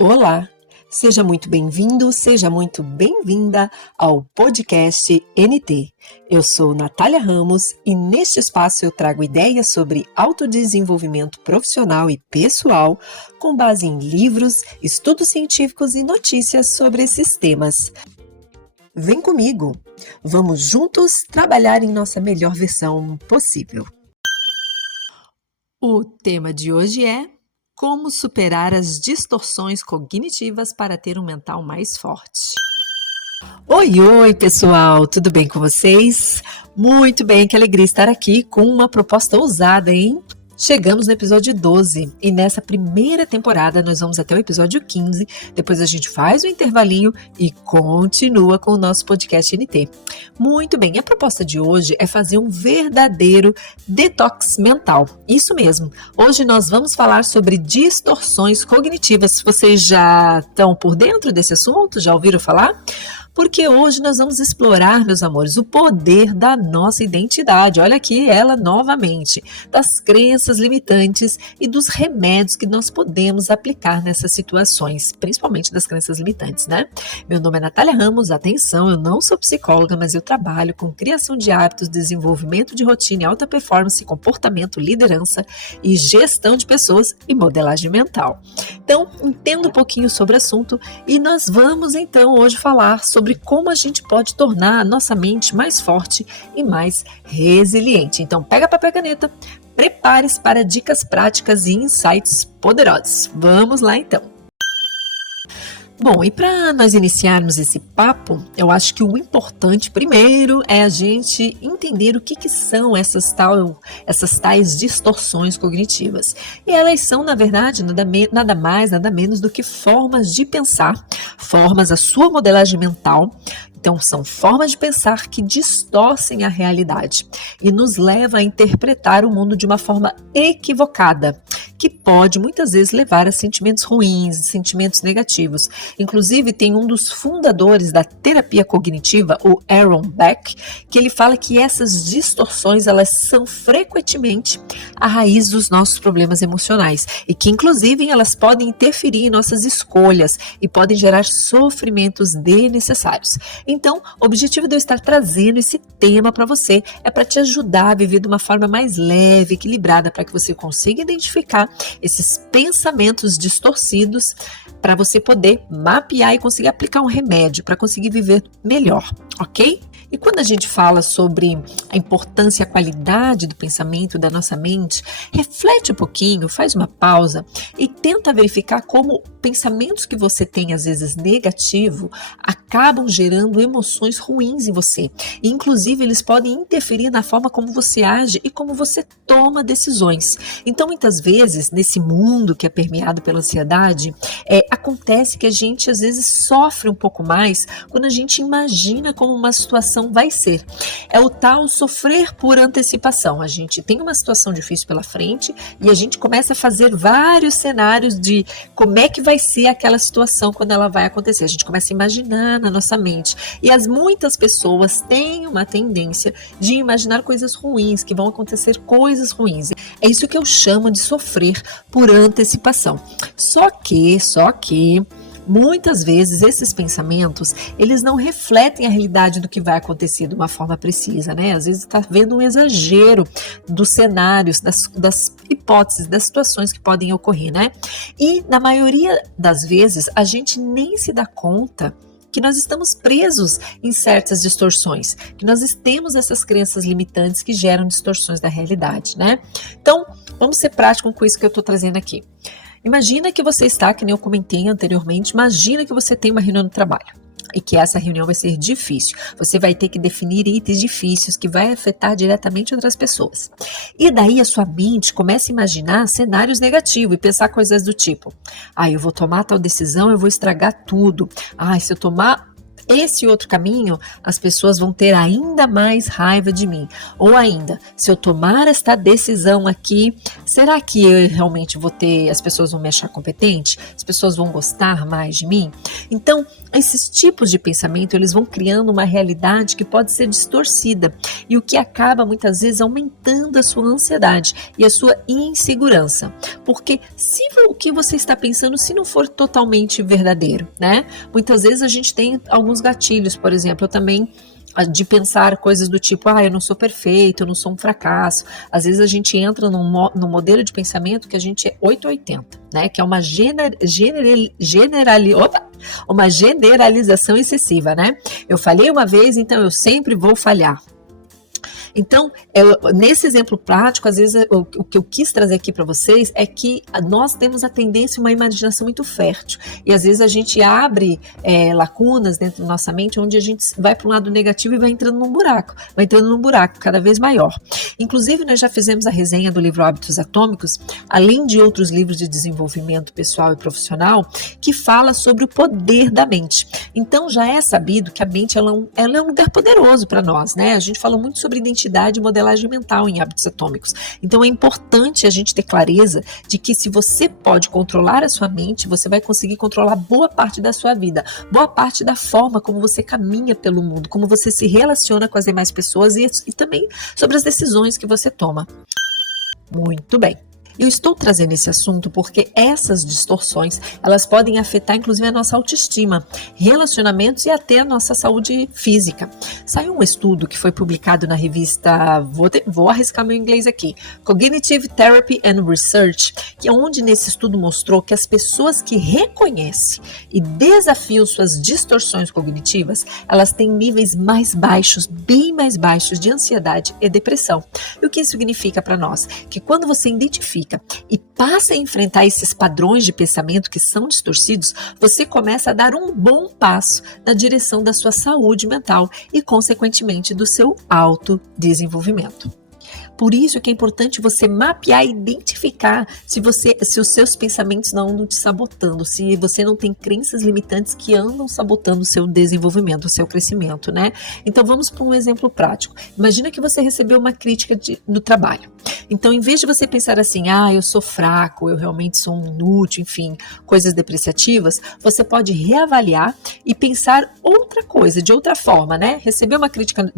Olá, seja muito bem-vindo, seja muito bem-vinda ao podcast NT. Eu sou Natália Ramos e neste espaço eu trago ideias sobre autodesenvolvimento profissional e pessoal com base em livros, estudos científicos e notícias sobre esses temas. Vem comigo, vamos juntos trabalhar em nossa melhor versão possível. O tema de hoje é como superar as distorções cognitivas para ter um mental mais forte. Oi, pessoal! Tudo bem com vocês? Muito bem, que alegria estar aqui com uma proposta ousada, hein? Chegamos no episódio 12 e nessa primeira temporada nós vamos até o episódio 15, depois a gente faz um intervalinho e continua com o nosso podcast NT. Muito bem, a proposta de hoje é fazer um verdadeiro detox mental. Isso mesmo, hoje nós vamos falar sobre distorções cognitivas. Vocês já estão por dentro desse assunto? Já ouviram falar? Porque hoje nós vamos explorar, meus amores, o poder da nossa identidade. Olha aqui ela novamente, das crenças limitantes e dos remédios que nós podemos aplicar nessas situações, principalmente das crenças limitantes, né? Meu nome é Natália Ramos, atenção, eu não sou psicóloga, mas eu trabalho com criação de hábitos, desenvolvimento de rotina, alta performance, comportamento, liderança e gestão de pessoas e modelagem mental. Então, entenda um pouquinho sobre o assunto e nós vamos então hoje falar sobre como a gente pode tornar a nossa mente mais forte e mais resiliente. Então, pega papel e caneta, prepare-se para dicas práticas e insights poderosos. Vamos lá então! Bom, e para nós iniciarmos esse papo, eu acho que o importante primeiro é a gente entender o que são essas tais distorções cognitivas. E elas são, na verdade, nada mais, nada menos do que formas de pensar, formas, a sua modelagem mental. Então, são formas de pensar que distorcem a realidade e nos levam a interpretar o mundo de uma forma equivocada, que pode muitas vezes levar a sentimentos ruins, sentimentos negativos. Inclusive, tem um dos fundadores da terapia cognitiva, o Aaron Beck, que ele fala que essas distorções, elas são frequentemente a raiz dos nossos problemas emocionais e que, inclusive, elas podem interferir em nossas escolhas e podem gerar sofrimentos desnecessários. Então, o objetivo de eu estar trazendo esse tema para você é para te ajudar a viver de uma forma mais leve, equilibrada, para que você consiga identificar esses pensamentos distorcidos para você poder mapear e conseguir aplicar um remédio para conseguir viver melhor, ok? E quando a gente fala sobre a importância e a qualidade do pensamento da nossa mente, reflete um pouquinho, faz uma pausa e tenta verificar como pensamentos que você tem, às vezes negativo, acabam gerando emoções ruins em você. E, inclusive, eles podem interferir na forma como você age e como você toma decisões. Então, muitas vezes, nesse mundo que é permeado pela ansiedade, acontece que a gente, às vezes, sofre um pouco mais quando a gente imagina como uma situação vai ser. É o tal sofrer por antecipação. A gente tem uma situação difícil pela frente e a gente começa a fazer vários cenários de como é que vai ser aquela situação quando ela vai acontecer. A gente começa a imaginar na nossa mente. E muitas pessoas têm uma tendência de imaginar coisas ruins, que vão acontecer coisas ruins. É isso que eu chamo de sofrer por antecipação. Só que muitas vezes esses pensamentos, eles não refletem a realidade do que vai acontecer de uma forma precisa, né? Às vezes está vendo um exagero dos cenários, das hipóteses, das situações que podem ocorrer, né? E na maioria das vezes a gente nem se dá conta que nós estamos presos em certas distorções, que nós temos essas crenças limitantes que geram distorções da realidade, né? Então, vamos ser práticos com isso que eu estou trazendo aqui. Imagina que você está, que nem eu comentei anteriormente, imagina que você tem uma reunião no trabalho e que essa reunião vai ser difícil. Você vai ter que definir itens difíceis que vai afetar diretamente outras pessoas. E daí a sua mente começa a imaginar cenários negativos e pensar coisas do tipo: eu vou tomar tal decisão, eu vou estragar tudo. Se eu tomar esse outro caminho, as pessoas vão ter ainda mais raiva de mim. Ou ainda, se eu tomar esta decisão aqui, será que eu realmente vou ter, as pessoas vão me achar competente? As pessoas vão gostar mais de mim? Então, esses tipos de pensamento, eles vão criando uma realidade que pode ser distorcida e o que acaba muitas vezes aumentando a sua ansiedade e a sua insegurança. Porque se o que você está pensando, se não for totalmente verdadeiro, né? Muitas vezes a gente tem alguns gatilhos, por exemplo, eu também de pensar coisas do tipo, eu não sou perfeito, eu não sou um fracasso. Às vezes a gente entra num modelo de pensamento que a gente é 880, né? Que é uma uma generalização excessiva, né? Eu falhei uma vez, então eu sempre vou falhar. Então, nesse exemplo prático, às vezes o que eu quis trazer aqui para vocês é que nós temos a tendência a uma imaginação muito fértil e às vezes a gente abre lacunas dentro da nossa mente onde a gente vai para um lado negativo e vai entrando num buraco cada vez maior. Inclusive, nós já fizemos a resenha do livro Hábitos Atômicos, além de outros livros de desenvolvimento pessoal e profissional, que fala sobre o poder da mente. Então, já é sabido que a mente ela é um lugar poderoso para nós, né? A gente falou muito sobre identidade e modelagem mental em Hábitos Atômicos. Então é importante a gente ter clareza de que se você pode controlar a sua mente, você vai conseguir controlar boa parte da sua vida, boa parte da forma como você caminha pelo mundo, como você se relaciona com as demais pessoas e também sobre as decisões que você toma. Muito bem. Eu estou trazendo esse assunto porque essas distorções, elas podem afetar inclusive a nossa autoestima, relacionamentos e até a nossa saúde física. Saiu um estudo que foi publicado na revista, vou arriscar meu inglês aqui, Cognitive Therapy and Research, que é onde nesse estudo mostrou que as pessoas que reconhecem e desafiam suas distorções cognitivas, elas têm níveis mais baixos, bem mais baixos de ansiedade e depressão. E o que isso significa para nós? Que quando você identifica e passa a enfrentar esses padrões de pensamento que são distorcidos, você começa a dar um bom passo na direção da sua saúde mental e, consequentemente, do seu autodesenvolvimento. Por isso que é importante você mapear e identificar se os seus pensamentos não andam te sabotando, se você não tem crenças limitantes que andam sabotando o seu desenvolvimento, o seu crescimento, né? Então vamos para um exemplo prático. Imagina que você recebeu uma crítica no trabalho. Então, em vez de você pensar assim, eu sou fraco, eu realmente sou um inútil, enfim, coisas depreciativas, você pode reavaliar e pensar outra coisa, de outra forma, né? Recebeu uma crítica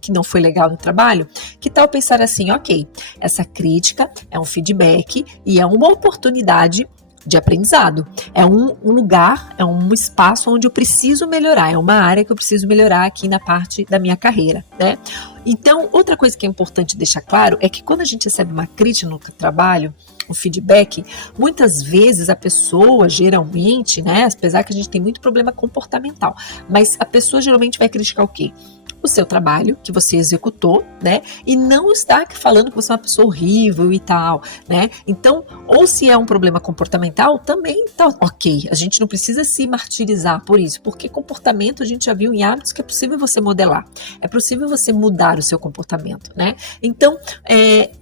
que não foi legal no trabalho, que tal pensar assim, ok, essa crítica é um feedback e é uma oportunidade de aprendizado. É um lugar, é um espaço onde eu preciso melhorar, é uma área que eu preciso melhorar aqui na parte da minha carreira, né? Então, outra coisa que é importante deixar claro é que quando a gente recebe uma crítica no trabalho, o feedback, muitas vezes a pessoa geralmente, né, apesar que a gente tem muito problema comportamental, mas a pessoa geralmente vai criticar o quê? O seu trabalho que você executou, né? E não está aqui falando que você é uma pessoa horrível e tal, né? Então, ou se é um problema comportamental, também tá ok. A gente não precisa se martirizar por isso, porque comportamento a gente já viu em hábitos que é possível você modelar. É possível você mudar o seu comportamento, né? Então,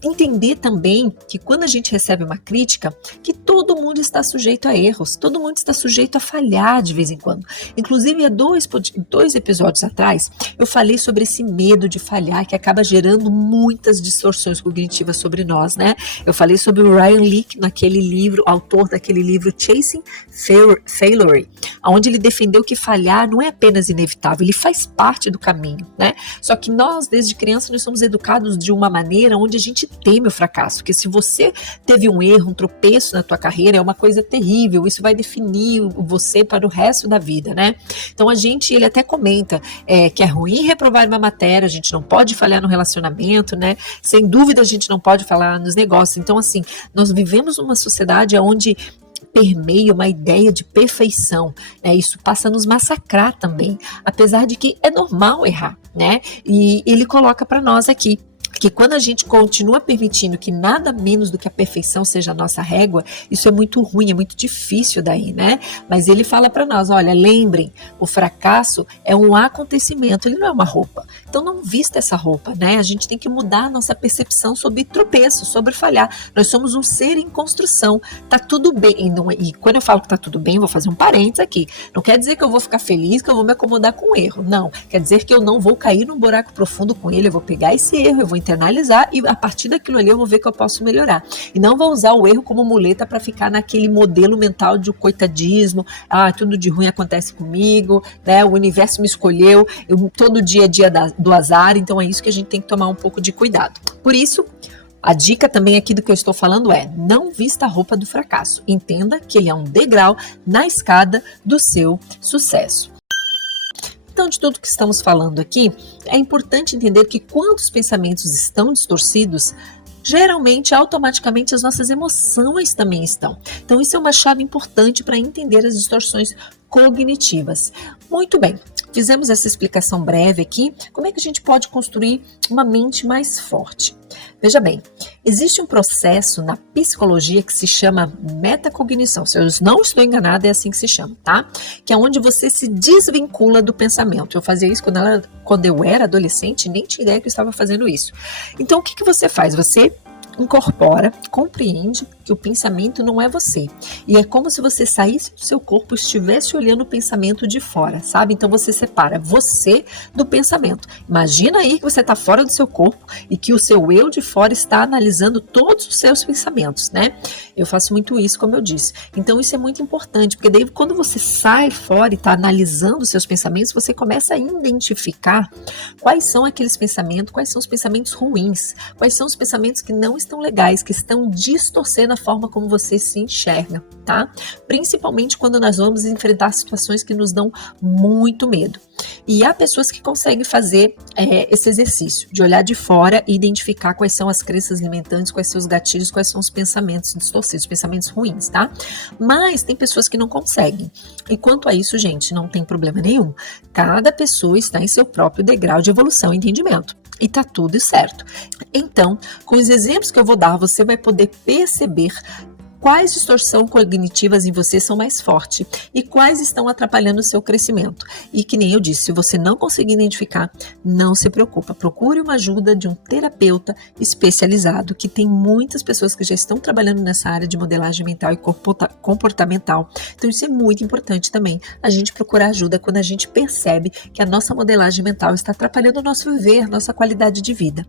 entender também que quando a gente recebe uma crítica, que todo mundo está sujeito a erros, todo mundo está sujeito a falhar de vez em quando. Inclusive, há dois episódios atrás, eu falei sobre esse medo de falhar que acaba gerando muitas distorções cognitivas sobre nós, né? Eu falei sobre o Ryan Leake naquele livro, autor daquele livro Chasing Failure, onde ele defendeu que falhar não é apenas inevitável, ele faz parte do caminho, né? Só que nós, desde criança, nós somos educados de uma maneira onde a gente teme o fracasso, porque se você teve um erro, um tropeço na tua carreira, é uma coisa terrível, isso vai definir você para o resto da vida, né? Então ele até comenta que é ruim reprovar uma matéria, a gente não pode falhar no relacionamento, né? Sem dúvida a gente não pode falhar nos negócios. Então, assim, nós vivemos numa sociedade onde permeia uma ideia de perfeição, né? Isso passa a nos massacrar também, apesar de que é normal errar, né? E ele coloca para nós aqui que quando a gente continua permitindo que nada menos do que a perfeição seja a nossa régua, isso é muito ruim, é muito difícil daí, né? Mas ele fala para nós, olha, lembrem, o fracasso é um acontecimento, ele não é uma roupa. Então não vista essa roupa, né? A gente tem que mudar a nossa percepção sobre tropeço, sobre falhar. Nós somos um ser em construção, tá tudo bem. E quando eu falo que tá tudo bem, vou fazer um parênteses aqui. Não quer dizer que eu vou ficar feliz, que eu vou me acomodar com o erro. Não, quer dizer que eu não vou cair num buraco profundo com ele, eu vou pegar esse erro, eu vou internalizar e a partir daquilo ali eu vou ver que eu posso melhorar. E não vou usar o erro como muleta para ficar naquele modelo mental de coitadismo, tudo de ruim acontece comigo, né? O universo me escolheu, todo dia é dia do azar, então é isso que a gente tem que tomar um pouco de cuidado. Por isso, a dica também aqui do que eu estou falando é, não vista a roupa do fracasso, entenda que ele é um degrau na escada do seu sucesso. Então, de tudo que estamos falando aqui, é importante entender que quando os pensamentos estão distorcidos, geralmente, automaticamente, as nossas emoções também estão. Então, isso é uma chave importante para entender as distorções cognitivas. Muito bem, fizemos essa explicação breve aqui. Como é que a gente pode construir uma mente mais forte? Veja bem, existe um processo na psicologia que se chama metacognição. Se eu não estou enganada, é assim que se chama, tá? Que é onde você se desvincula do pensamento. Eu fazia isso quando eu era adolescente, nem tinha ideia que eu estava fazendo isso. Então, o que você faz? Você incorpora, compreende que o pensamento não é você. E é como se você saísse do seu corpo e estivesse olhando o pensamento de fora, sabe? Então você separa você do pensamento. Imagina aí que você está fora do seu corpo e que o seu eu de fora está analisando todos os seus pensamentos, né? Eu faço muito isso, como eu disse. Então isso é muito importante, porque daí quando você sai fora e está analisando os seus pensamentos, você começa a identificar quais são aqueles pensamentos, quais são os pensamentos ruins, quais são os pensamentos que não estão legais, que estão distorcendo a forma como você se enxerga, tá? Principalmente quando nós vamos enfrentar situações que nos dão muito medo. E há pessoas que conseguem fazer esse exercício, de olhar de fora e identificar quais são as crenças limitantes, quais são os gatilhos, quais são os pensamentos distorcidos, pensamentos ruins, tá? Mas tem pessoas que não conseguem. E quanto a isso, gente, não tem problema nenhum. Cada pessoa está em seu próprio degrau de evolução e entendimento. E tá tudo certo. Então, com os exemplos que eu vou dar, você vai poder perceber quais distorções cognitivas em você são mais fortes e quais estão atrapalhando o seu crescimento. E que nem eu disse, se você não conseguir identificar, não se preocupa. Procure uma ajuda de um terapeuta especializado, que tem muitas pessoas que já estão trabalhando nessa área de modelagem mental e comportamental. Então isso é muito importante também, a gente procurar ajuda quando a gente percebe que a nossa modelagem mental está atrapalhando o nosso viver, nossa qualidade de vida.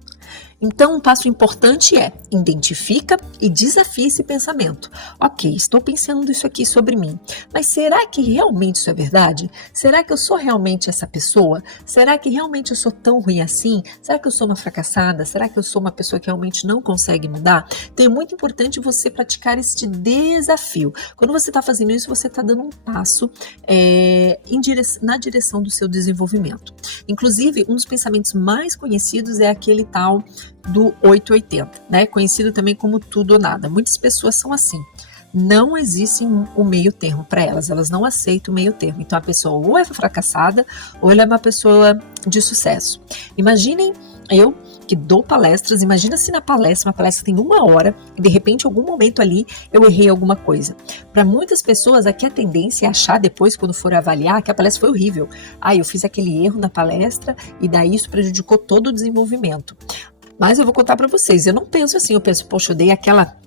Então um passo importante é, identifica e desafia esse pensamento. Ok, estou pensando isso aqui sobre mim, mas será que realmente isso é verdade? Será que eu sou realmente essa pessoa? Será que realmente eu sou tão ruim assim? Será que eu sou uma fracassada? Será que eu sou uma pessoa que realmente não consegue mudar? Então é muito importante você praticar este desafio. Quando você está fazendo isso, você está dando um passo na direção do seu desenvolvimento. Inclusive, um dos pensamentos mais conhecidos é aquele tal do 880, né? Conhecido também como tudo ou nada. Muitas pessoas são assim. Não existe o meio termo para elas não aceitam o meio termo. Então a pessoa ou é fracassada ou ela é uma pessoa de sucesso. Imaginem eu que dou palestras, imagina se na palestra, uma palestra tem 1 hora e de repente em algum momento ali eu errei alguma coisa. Para muitas pessoas aqui a tendência é achar depois, quando for avaliar, que a palestra foi horrível. Eu fiz aquele erro na palestra e daí isso prejudicou todo o desenvolvimento. Mas eu vou contar para vocês, eu não penso assim, eu penso, poxa, eu dei aquela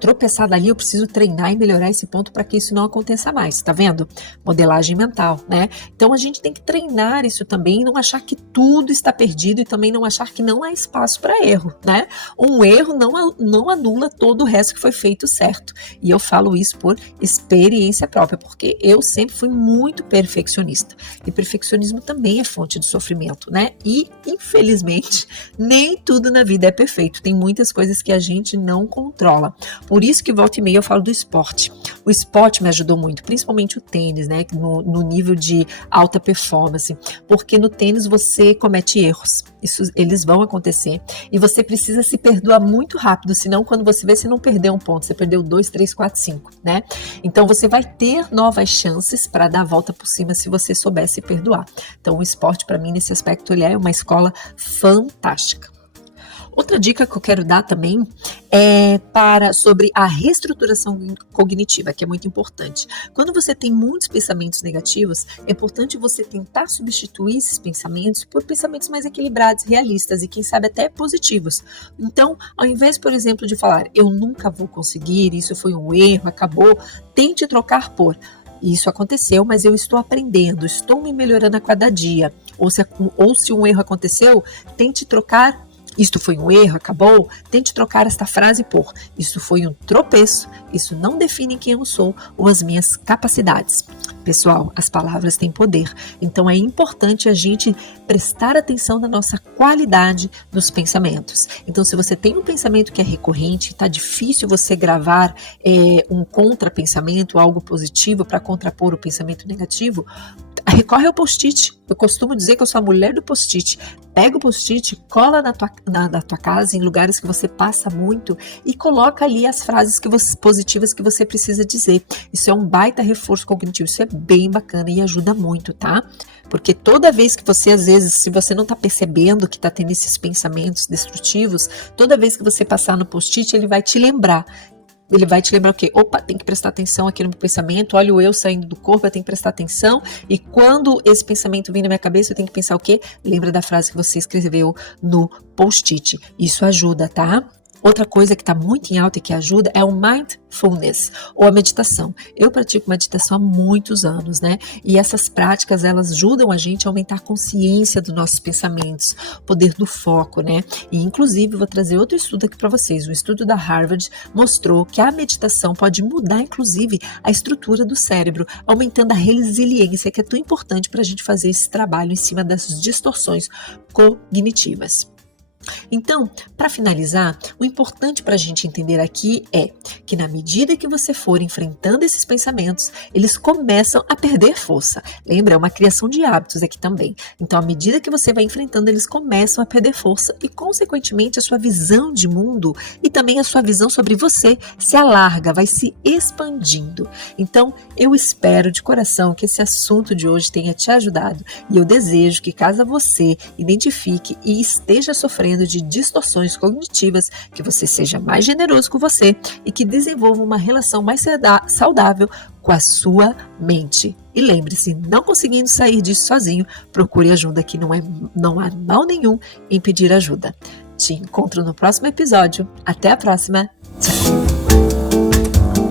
tropeçada ali, eu preciso treinar e melhorar esse ponto para que isso não aconteça mais, tá vendo? Modelagem mental, né? Então a gente tem que treinar isso também, não achar que tudo está perdido e também não achar que não há espaço para erro, né? Um erro não anula todo o resto que foi feito certo. E eu falo isso por experiência própria, porque eu sempre fui muito perfeccionista. E perfeccionismo também é fonte de sofrimento, né? E, infelizmente, nem tudo na vida é perfeito. Tem muitas coisas que a gente não controla. Por isso que volta e meia eu falo do esporte. O esporte me ajudou muito, principalmente o tênis, né? No nível de alta performance. Porque no tênis você comete erros. Eles vão acontecer. E você precisa se perdoar muito rápido. Senão, quando você vê, você não perdeu um ponto. Você perdeu 2, 3, 4, 5, né? Então, você vai ter novas chances para dar a volta por cima se você souber se perdoar. Então, o esporte, para mim, nesse aspecto, ele é uma escola fantástica. Outra dica que eu quero dar também sobre a reestruturação cognitiva, que é muito importante. Quando você tem muitos pensamentos negativos, é importante você tentar substituir esses pensamentos por pensamentos mais equilibrados, realistas e, quem sabe, até positivos. Então, ao invés, por exemplo, de falar, eu nunca vou conseguir, isso foi um erro, acabou, tente trocar por isso aconteceu, mas eu estou aprendendo, estou me melhorando a cada dia. Ou se um erro aconteceu, tente trocar. Isto foi um erro, acabou. Tente trocar esta frase por isso foi um tropeço, isso não define quem eu sou ou as minhas capacidades. Pessoal, as palavras têm poder, então é importante a gente prestar atenção na nossa qualidade dos pensamentos. Então, se você tem um pensamento que é recorrente, está difícil você gravar um contrapensamento, algo positivo para contrapor o pensamento negativo, recorre ao post-it. Eu costumo dizer que eu sou a mulher do post-it. Pega o post-it, cola na tua casa, em lugares que você passa muito, e coloca ali as frases positivas que você precisa dizer. Isso é um baita reforço cognitivo, isso é bem bacana e ajuda muito, tá? Porque toda vez que você, às vezes, se você não está percebendo que está tendo esses pensamentos destrutivos, toda vez que você passar no post-it, ele vai te lembrar. Ele vai te lembrar o quê? Opa, tem que prestar atenção aqui no meu pensamento, olha o eu saindo do corpo, eu tenho que prestar atenção, e quando esse pensamento vem na minha cabeça, eu tenho que pensar o quê? Lembra da frase que você escreveu no post-it. Isso ajuda, tá? Outra coisa que está muito em alta e que ajuda é o mindfulness, ou a meditação. Eu pratico meditação há muitos anos, né? E essas práticas, elas ajudam a gente a aumentar a consciência dos nossos pensamentos, poder do foco, né? E, inclusive, vou trazer outro estudo aqui para vocês. Um estudo da Harvard mostrou que a meditação pode mudar, inclusive, a estrutura do cérebro, aumentando a resiliência, que é tão importante para a gente fazer esse trabalho em cima dessas distorções cognitivas. Então, para finalizar, o importante para a gente entender aqui é que na medida que você for enfrentando esses pensamentos, eles começam a perder força. Lembra, é uma criação de hábitos aqui também. Então, à medida que você vai enfrentando, eles começam a perder força e, consequentemente, a sua visão de mundo e também a sua visão sobre você se alarga, vai se expandindo. Então, eu espero de coração que esse assunto de hoje tenha te ajudado e eu desejo que, caso você identifique e esteja sofrendo de distorções cognitivas, que você seja mais generoso com você e que desenvolva uma relação mais saudável com a sua mente. E lembre-se, não conseguindo sair disso sozinho, procure ajuda, que não há mal nenhum em pedir ajuda. Te encontro no próximo episódio. Até a próxima!